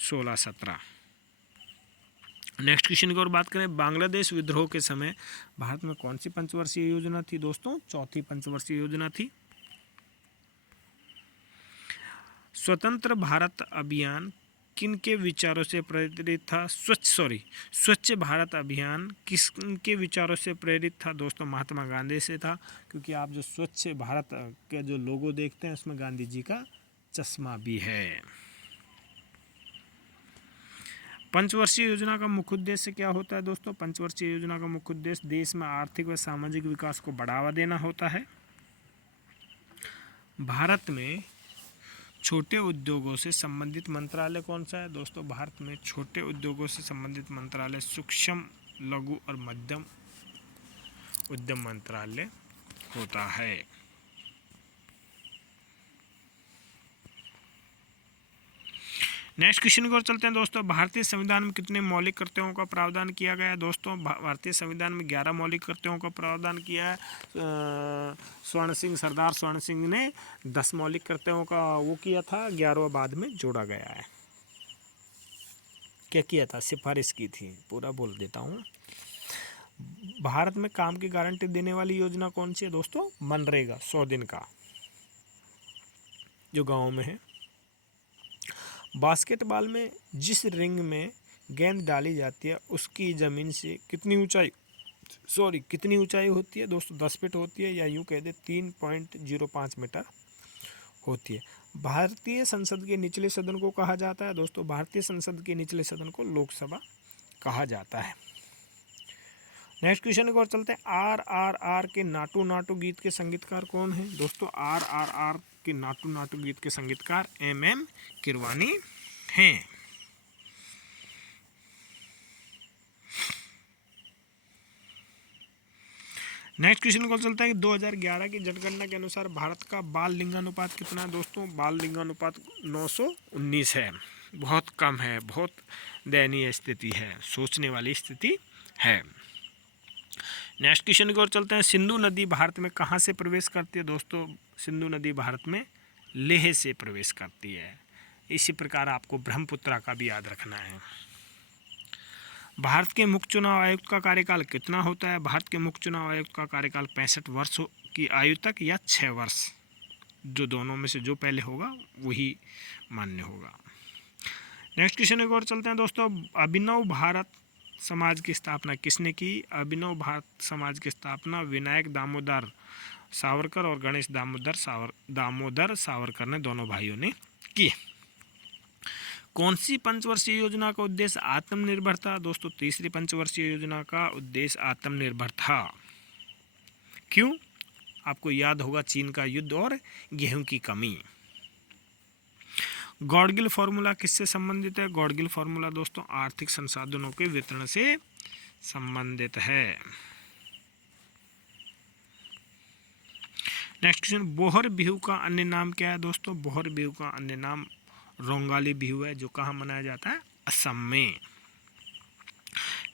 16, 17। नेक्स्ट क्वेश्चन की ओर बात करें, बांग्लादेश विद्रोह के समय भारत में कौन सी पंचवर्षीय योजना थी? दोस्तों चौथी पंचवर्षीय योजना थी। स्वतंत्र भारत अभियान किनके विचारों से प्रेरित था? स्वच्छ भारत अभियान किसके विचारों से प्रेरित था? दोस्तों महात्मा गांधी से था, क्योंकि आप जो स्वच्छ भारत के जो लोगो देखते हैं उसमें गांधी जी का चश्मा भी है। पंचवर्षीय योजना का मुख्य उद्देश्य क्या होता है? दोस्तों पंचवर्षीय योजना का मुख्य उद्देश्य देश में आर्थिक व सामाजिक विकास को बढ़ावा देना होता है। भारत में छोटे उद्योगों से संबंधित मंत्रालय कौन सा है? दोस्तों भारत में छोटे उद्योगों से संबंधित मंत्रालय सूक्ष्म, लघु और मध्यम उद्यम मंत्रालय होता है। नेक्स्ट क्वेश्चन की ओर चलते हैं दोस्तों, भारतीय संविधान में कितने मौलिक कर्तव्यों का प्रावधान किया गया है? दोस्तों भारतीय संविधान में 11 मौलिक कर्तव्यों का प्रावधान किया है। सरदार स्वर्ण सिंह ने 10 मौलिक कर्तव्यों का वो किया था, 11वां बाद में जोड़ा गया है। क्या किया था, सिफारिश की थी, पूरा बोल देता हूँ। भारत में काम की गारंटी देने वाली योजना कौन सी है दोस्तों, मनरेगा, 100 दिन का, जो गाँव में है। बास्केटबॉल में जिस रिंग में गेंद डाली जाती है उसकी ज़मीन से कितनी ऊंचाई होती है दोस्तों, 10 फीट होती है, या यूँ कह दे 3.05 मीटर होती है। भारतीय संसद के निचले सदन को कहा जाता है दोस्तों, भारतीय संसद के निचले सदन को लोकसभा कहा जाता है। नेक्स्ट क्वेश्चन की ओर चलते हैं। RRR के नाटू नाटू गीत के संगीतकार कौन है दोस्तों, RRR के नाटू नाटू गीत के संगीतकार MM किरवानी हैं। नेक्स्ट क्वेश्चन को चलता है कि 2011 की जनगणना के अनुसार भारत का बाल लिंगानुपात कितना है दोस्तों, बाल लिंगानुपात 919 है, बहुत कम है, बहुत दयनीय स्थिति है, सोचने वाली स्थिति है। नेक्स्ट क्वेश्चन की ओर चलते हैं। सिंधु नदी भारत में कहाँ से प्रवेश करती है दोस्तों, सिंधु नदी भारत में लेह से प्रवेश करती है। इसी प्रकार आपको ब्रह्मपुत्रा का भी याद रखना है। भारत के मुख्य चुनाव आयुक्त का कार्यकाल कितना होता है, भारत के मुख्य चुनाव आयुक्त का कार्यकाल 65 वर्ष की आयु तक या 6 वर्ष, जो दोनों में से जो पहले होगा वही मान्य होगा। नेक्स्ट क्वेश्चन की ओर चलते हैं दोस्तों। अभिनव भारत समाज की स्थापना किसने की, अभिनव भारत समाज की स्थापना विनायक दामोदर सावरकर और गणेश दामोदर सावरकर ने, दोनों भाइयों ने की। कौन सी पंचवर्षीय योजना का उद्देश्य आत्मनिर्भर था दोस्तों, तीसरी पंचवर्षीय योजना का उद्देश्य आत्मनिर्भर था। क्यों, आपको याद होगा, चीन का युद्ध और गेहूं की कमी। गॉडगिल फार्मूला किससे संबंधित है, गॉडगिल फार्मूला दोस्तों आर्थिक संसाधनों के वितरण से संबंधित है। Next question. बोहर बिहू का अन्य नाम क्या है दोस्तों, बोहर बिहू का अन्य नाम रोंगाली बिहू है, जो कहाँ मनाया जाता है, असम में।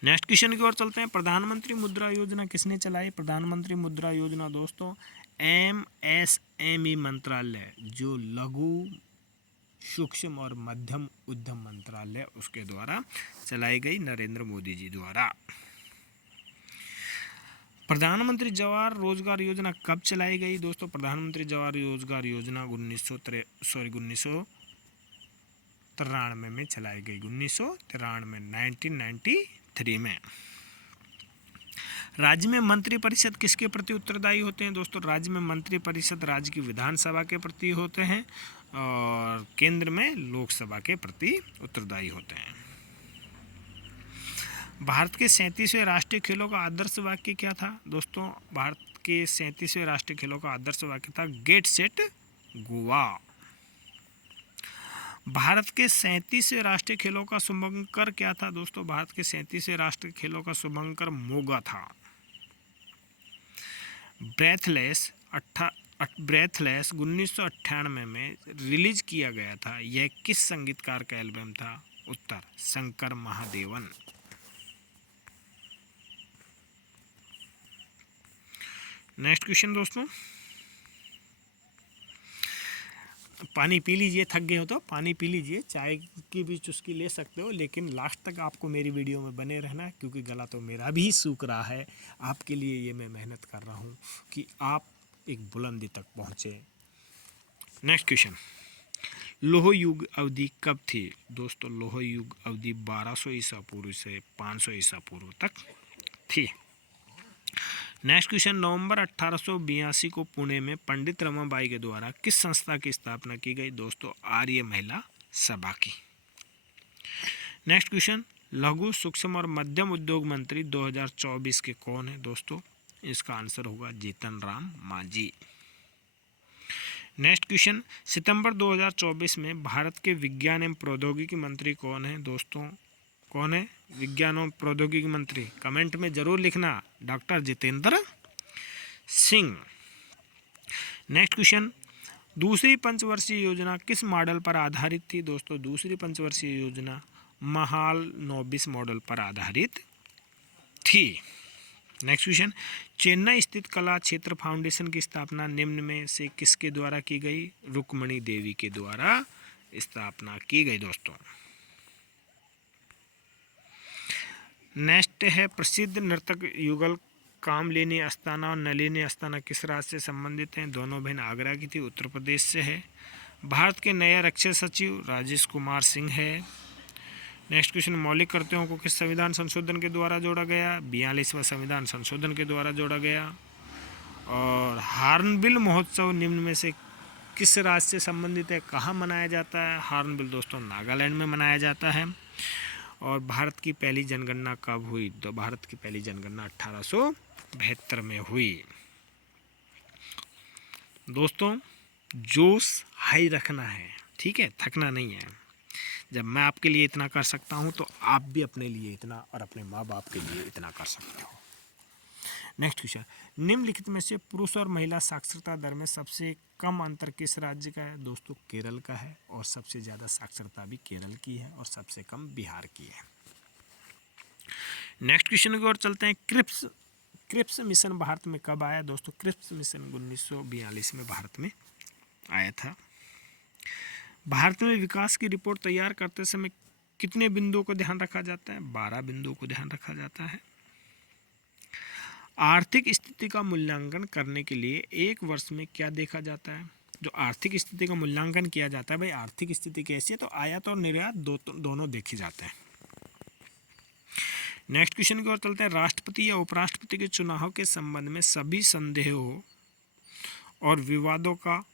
नेक्स्ट क्वेश्चन की ओर चलते हैं। प्रधानमंत्री मुद्रा योजना किसने चलाई, प्रधानमंत्री मुद्रा योजना दोस्तों MSME मंत्रालय, जो लघु सूक्ष्म और मध्यम उद्यम मंत्रालय, उसके द्वारा चलाई गई, नरेंद्र मोदी जी द्वारा। प्रधानमंत्री जवाहर रोजगार योजना कब चलाई गई दोस्तों, प्रधानमंत्री जवाहर रोजगार योजना 1993 में चलाई गई, 1993 में। राज्य में मंत्रिपरिषद किसके प्रति उत्तरदायी होते हैं दोस्तों, राज्य में मंत्रिपरिषद राज्य की विधानसभा के प्रति होते हैं और केंद्र में लोकसभा के प्रति उत्तरदायी होते हैं। भारत के 37वें राष्ट्रीय खेलों का आदर्श वाक्य क्या था दोस्तों, भारत के 37वें राष्ट्रीय खेलों का आदर्श वाक्य था गेट सेट गोवा। भारत के 37वें राष्ट्रीय खेलों का शुभंकर क्या था दोस्तों, भारत के 37वें राष्ट्रीय खेलों का शुभंकर मोगा था। ब्रेथलेस 1998 में रिलीज किया गया था, यह किस संगीतकार का एल्बम था, उत्तर शंकर महादेवन। नेक्स्ट क्वेश्चन दोस्तों, पानी पी लीजिए, थक गए हो तो पानी पी लीजिए, चाय की भी चुस्की ले सकते हो, लेकिन लास्ट तक आपको मेरी वीडियो में बने रहना, क्योंकि गला तो मेरा भी सूख रहा है। आपके लिए ये मैं मेहनत कर रहा हूँ कि आप एक बुलंदी तक पहुँचे। Next question. लोह युग अवधि कब थी दोस्तों, लोह युग अवधि 1200 ईसा पूर्व से 500 ईसा पूर्व तक थी। Next question. नवंबर 1882 को पुणे में पंडित रमाबाई के द्वारा किस संस्था की स्थापना की गई दोस्तों, आर्य महिला सभा की। Next question. लघु सूक्ष्म और मध्यम उद्योग मंत्री 2024 के कौन है दोस्तों, इसका आंसर होगा जीतन राम मांझी। Next question. सितंबर 2024 में भारत के विज्ञान एवं प्रौद्योगिकी मंत्री कौन है दोस्तों, कौन है विज्ञान एवं प्रौद्योगिकी मंत्री, कमेंट में जरूर लिखना, doctor Jitendra Singh. Next question. दूसरी पंचवर्षीय योजना किस मॉडल पर आधारित थी दोस्तों, दूसरी पंचवर्षीय योजना महालनोबिस मॉडल पर आधारित थी। Next question. चेन्नई स्थित कला क्षेत्र फाउंडेशन की स्थापना निम्न में से किसके द्वारा की गई, रुक्मणी देवी के द्वारा स्थापना की गई दोस्तों। नेक्स्ट है प्रसिद्ध नर्तक युगल कामलिनी अस्थाना और नलिनी अस्थाना किस राज्य से संबंधित हैं? दोनों बहन आगरा की थी, उत्तर प्रदेश से है। भारत के नए रक्षा सचिव राजेश कुमार सिंह है। नेक्स्ट क्वेश्चन, मौलिक कर्तव्यों को किस संविधान संशोधन के द्वारा जोड़ा गया? 42वां संविधान संशोधन के द्वारा जोड़ा गया। और हार्नबिल महोत्सव निम्न में से किस राज्य से संबंधित है? कहाँ मनाया जाता है हार्नबिल? दोस्तों नागालैंड में मनाया जाता है। और भारत की पहली जनगणना कब हुई? तो भारत की पहली जनगणना 1872 में हुई। दोस्तों जोश हाई रखना है, ठीक है, थकना नहीं है। जब मैं आपके लिए इतना कर सकता हूँ तो आप भी अपने लिए इतना और अपने माँ बाप के लिए इतना कर सकते हो। नेक्स्ट क्वेश्चन, निम्नलिखित में से पुरुष और महिला साक्षरता दर में सबसे कम अंतर किस राज्य का है? दोस्तों केरल का है। और सबसे ज़्यादा साक्षरता भी केरल की है और सबसे कम बिहार की है। नेक्स्ट क्वेश्चन की ओर चलते हैं। क्रिप्स मिशन भारत में कब आया? दोस्तों क्रिप्स मिशन 1942 में भारत में आया था। भारत में विकास की रिपोर्ट तैयार करते समय कितने बिंदुओं को ध्यान रखा जाता है? 12 बिंदुओं को ध्यान रखा जाता है। आर्थिक स्थिति का मूल्यांकन करने के लिए एक वर्ष में क्या देखा जाता है? जो आर्थिक स्थिति का मूल्यांकन किया जाता है, भाई आर्थिक स्थिति कैसी है, तो आयात और निर्यात दोनों देखे जाते हैं। नेक्स्ट क्वेश्चन की ओर चलते हैं। राष्ट्रपति या उपराष्ट्रपति के चुनाव के संबंध में सभी संदेहों और विवादों का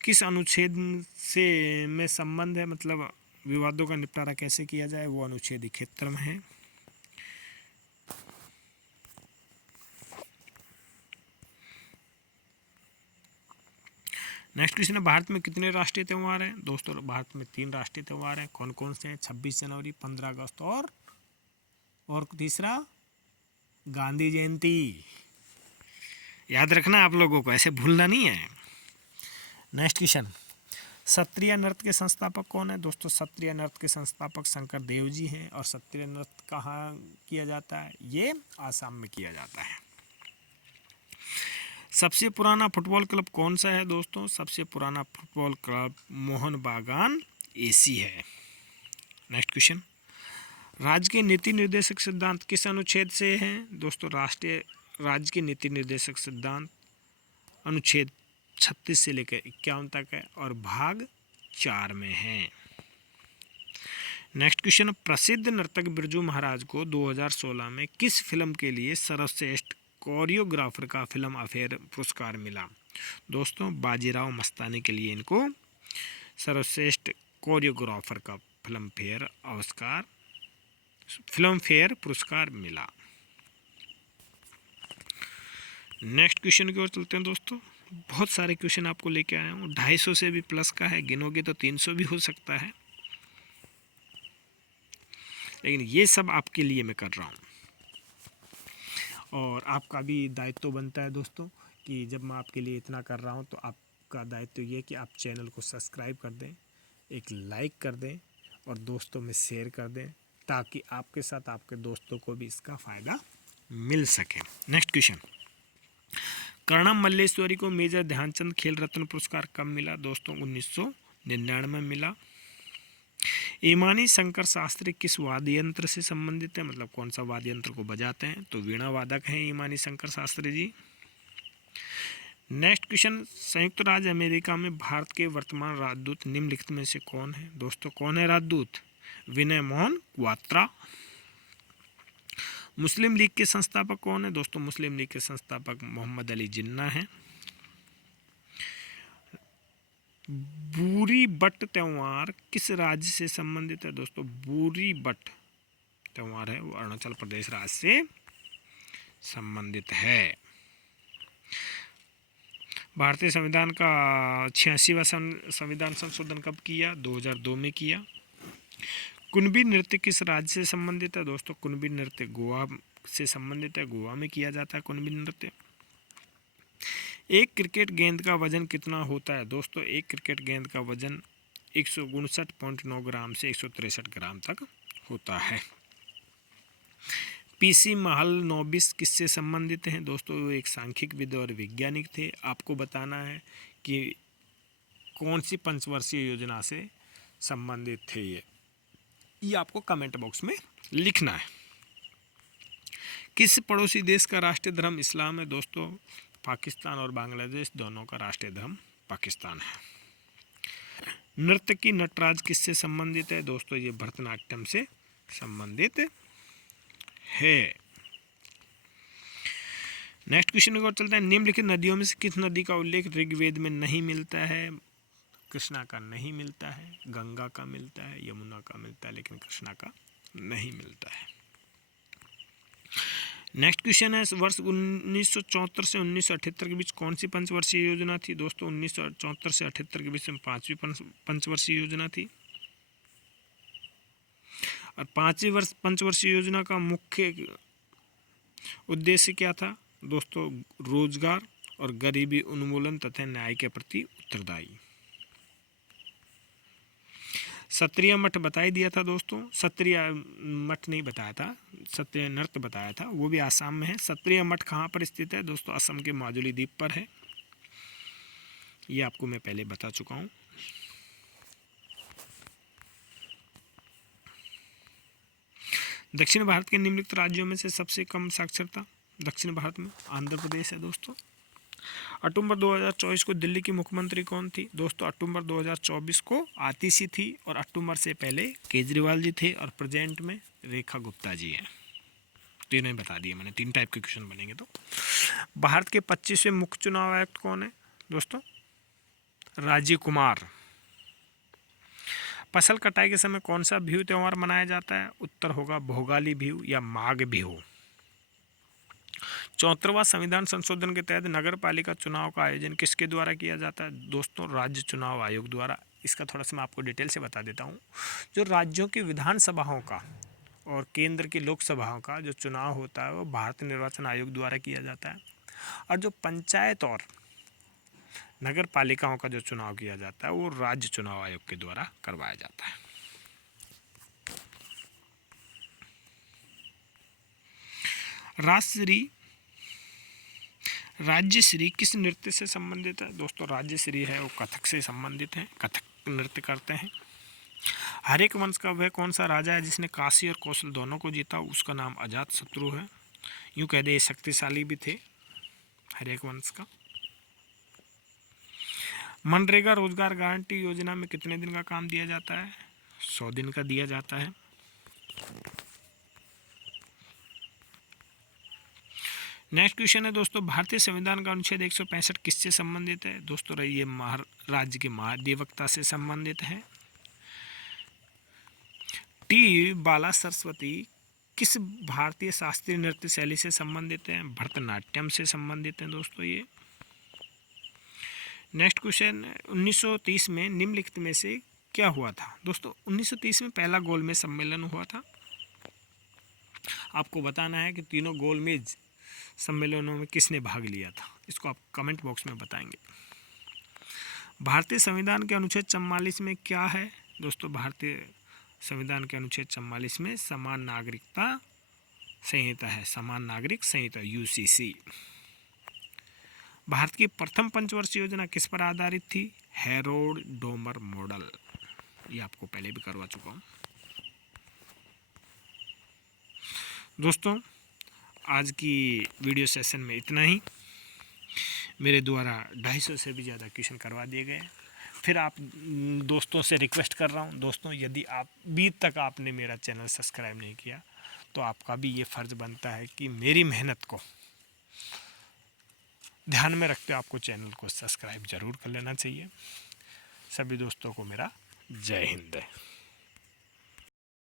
किस अनुच्छेद से में संबंध है? मतलब विवादों का निपटारा कैसे किया जाए, वो अनुच्छेद 71 में है। नेक्स्ट क्वेश्चन है, भारत में कितने राष्ट्रीय त्यौहार हैं? दोस्तों भारत में 3 राष्ट्रीय त्यौहार हैं। कौन कौन से हैं? 26 जनवरी, 15 अगस्त और तीसरा गांधी जयंती। याद रखना आप लोगों को, ऐसे भूलना नहीं है। नेक्स्ट क्वेश्चन, सत्रिया नृत्य के संस्थापक कौन है? दोस्तों सत्रिया नृत्य के संस्थापक शंकर देव जी हैं। और सत्रिया नृत्य कहाँ किया जाता है? ये आसाम में किया जाता है। सबसे पुराना फुटबॉल क्लब कौन सा है? दोस्तों सबसे पुराना फुटबॉल क्लब मोहन बागान एसी है। नेक्स्ट क्वेश्चन, राज्य के नीति निर्देशक सिद्धांत किस अनुच्छेद से हैं? दोस्तों राज्य के नीति निर्देशक सिद्धांत अनुच्छेद 36 से लेकर 51 तक है और भाग 4 में है। नेक्स्ट क्वेश्चन, प्रसिद्ध नर्तक बिरजू महाराज को 2016 में किस फिल्म के लिए सर्वश्रेष्ठ कोरियोग्राफर का फिल्म अफेयर पुरस्कार मिला? दोस्तों बाजीराव मस्तानी के लिए इनको सर्वश्रेष्ठ कोरियोग्राफर का फिल्म फेयर पुरस्कार मिला। नेक्स्ट क्वेश्चन की ओर चलते हैं। दोस्तों बहुत सारे क्वेश्चन आपको लेके आया हूँ, 250 से भी प्लस का है, गिनोगे तो 300 भी हो सकता है, लेकिन ये सब आपके लिए मैं कर रहा हूँ। और आपका भी दायित्व बनता है दोस्तों कि जब मैं आपके लिए इतना कर रहा हूँ तो आपका दायित्व ये कि आप चैनल को सब्सक्राइब कर दें, एक लाइक कर दें और दोस्तों में शेयर कर दें, ताकि आपके साथ आपके दोस्तों को भी इसका फ़ायदा मिल सके। नेक्स्ट क्वेश्चन, कर्णम मल्लेश्वरी को मेजर ध्यानचंद खेल रत्न पुरस्कार कब मिला? दोस्तों 1999 में मिला। ईमानी शंकर शास्त्री किस वाद्य यंत्र से संबंधित है? मतलब कौन सा वाद्य यंत्र को बजाते हैं? तो वीणा वादक हैं ईमानी शंकर शास्त्री जी। नेक्स्ट क्वेश्चन, संयुक्त राज्य अमेरिका में भारत के वर्तमान राजदूत निम्नलिखित में से कौन है? दोस्तों कौन है राजदूत? विनय मोहन क्वात्रा। मुस्लिम लीग के संस्थापक कौन है? दोस्तों मुस्लिम लीग के संस्थापक मोहम्मद अली जिन्ना हैं। बूरी बट त्यौहार किस राज्य से संबंधित है? दोस्तों बूरी बट त्यौहार है वो अरुणाचल प्रदेश राज्य से संबंधित है। भारतीय संविधान का 86वां संविधान संशोधन कब किया? 2002 में किया। कुणबी नृत्य किस राज्य से संबंधित है? दोस्तों कुणबी नृत्य गोवा से संबंधित है, गोवा में किया जाता है कुणबी नृत्य। एक क्रिकेट गेंद का वजन कितना होता है? दोस्तों एक क्रिकेट गेंद का वजन 159.9 ग्राम से 163 ग्राम तक होता है। पीसी महालनोबिस किससे संबंधित हैं? दोस्तों वो एक सांख्यिकविद और वैज्ञानिक थे। आपको बताना है कि कौन सी पंचवर्षीय योजना से संबंधित थे ये आपको कमेंट बॉक्स में लिखना है। किस पड़ोसी देश का राष्ट्रीय धर्म इस्लाम है? दोस्तों पाकिस्तान और बांग्लादेश दोनों का राष्ट्रीय धर्म पाकिस्तान है। नर्तकी नटराज किससे संबंधित है? दोस्तों ये भरतनाट्यम से संबंधित है। नेक्स्ट क्वेश्चन की ओर चलते हैं। निम्नलिखित नदियों में से किस नदी का उल्लेख ऋग्वेद में नहीं मिलता है? कृष्णा का नहीं मिलता है, गंगा का मिलता है, यमुना का मिलता है, लेकिन कृष्णा का नहीं मिलता है। नेक्स्ट क्वेश्चन है, वर्ष 1974 से 1978 के बीच कौन सी पंचवर्षीय योजना थी? दोस्तों 1974 से 78 के बीच में 5वीं पंचवर्षीय योजना थी। और 5वीं पंचवर्षीय योजना का मुख्य उद्देश्य क्या था? दोस्तों रोजगार और गरीबी उन्मूलन तथा न्याय के प्रति उत्तरदायी। क्षत्रिय मठ बता ही दिया था दोस्तों, क्षत्रिय मठ नहीं बताया था, क्षत्रिय नृत्य बताया था, वो भी आसाम में है। क्षत्रिय मठ कहाँ पर स्थित है? दोस्तों असम के माजुली द्वीप पर है, ये आपको मैं पहले बता चुका हूँ। दक्षिण भारत के निम्नलिखित राज्यों में से सबसे कम साक्षरता दक्षिण भारत में आंध्र प्रदेश है। दोस्तों अक्टूबर 2024 को दिल्ली की मुख्यमंत्री कौन थी? दोस्तों अक्टूबर 2024 को आतिशी थी, और अक्टूबर से पहले केजरीवाल जी थे, और प्रेजेंट में रेखा गुप्ता जी हैं। तीनों बता दिए मैंने, 3 टाइप के क्वेश्चन बनेंगे। तो भारत के 25वें मुख्य चुनाव आयुक्त कौन है? दोस्तों राजीव कुमार। फसल कटाई के समय कौन सा बिहू त्यौहार मनाया जाता है? उत्तर होगा भोगाली बिहू या माघ बिहू। 74वां संविधान संशोधन के तहत नगर पालिका चुनाव का आयोजन किसके द्वारा किया जाता है? दोस्तों राज्य चुनाव आयोग द्वारा। इसका थोड़ा सा मैं आपको डिटेल से बता देता हूँ। जो राज्यों की विधानसभाओं का और केंद्र की लोकसभाओं का जो चुनाव होता है वो भारतीय निर्वाचन आयोग द्वारा किया जाता है, और जो पंचायत और नगर पालिकाओं का जो चुनाव किया जाता है वो राज्य चुनाव आयोग के द्वारा करवाया जाता है। राज्यश्री किस नृत्य से संबंधित है? दोस्तों राज्यश्री है वो कथक से संबंधित है, कथक नृत्य करते हैं। हरेक वंश का वह कौन सा राजा है जिसने काशी और कौशल दोनों को जीता? उसका नाम अजात शत्रु है। यूँ कह दे शक्तिशाली भी थे हरेक वंश का। मनरेगा रोजगार गारंटी योजना में कितने दिन का काम दिया जाता है? 100 दिन का दिया जाता है। नेक्स्ट क्वेश्चन है दोस्तों, भारतीय संविधान का अनुच्छेद 165 किससे संबंधित है? दोस्तों ये राज्य के महाधिवक्ता से संबंधित है। टी बाला सरस्वती किस भारतीय शास्त्रीय नृत्य शैली से संबंधित हैं? भरतनाट्यम से संबंधित हैं दोस्तों ये। नेक्स्ट क्वेश्चन, 1930 में निम्नलिखित में से क्या हुआ था? दोस्तों 1930 में पहला गोलमेज सम्मेलन हुआ था। आपको बताना है कि तीनों गोलमेज सम्मेलनों में किसने भाग लिया था, इसको आप कमेंट बॉक्स में बताएंगे। भारतीय संविधान के अनुच्छेद 44 में क्या है? दोस्तों भारतीय संविधान के अनुच्छेद 44 में समान नागरिकता संहिता है, समान नागरिक संहिता यूसीसी। भारत की प्रथम पंचवर्षीय योजना किस पर आधारित थी? हैरोल्ड डोमर मॉडल, ये आपको पहले भी करवा चुका हूँ। दोस्तों आज की वीडियो सेशन में इतना ही। मेरे द्वारा 250 से भी ज़्यादा क्वेश्चन करवा दिए गए। फिर आप दोस्तों से रिक्वेस्ट कर रहा हूँ, दोस्तों यदि आप अभी तक आपने मेरा चैनल सब्सक्राइब नहीं किया तो आपका भी ये फ़र्ज़ बनता है कि मेरी मेहनत को ध्यान में रखते आपको चैनल को सब्सक्राइब ज़रूर कर लेना चाहिए। सभी दोस्तों को मेरा जय हिंद।